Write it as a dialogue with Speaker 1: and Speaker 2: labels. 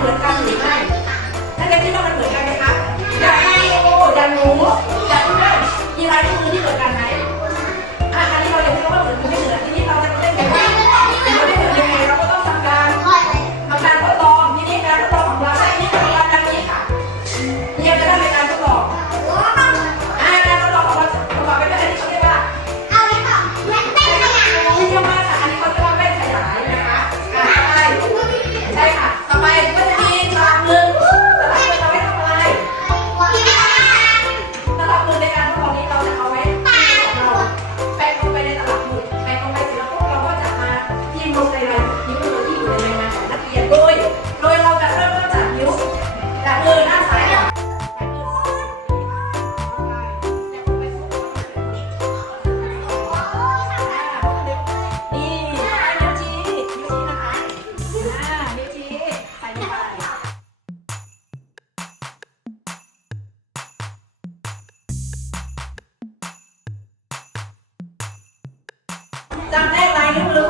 Speaker 1: เหมือนกันหรือไม่นักเรียนคิดว่ามันเหมือนกันไหมคะย่งไก่อยัางหมู จำได้ไหมลูก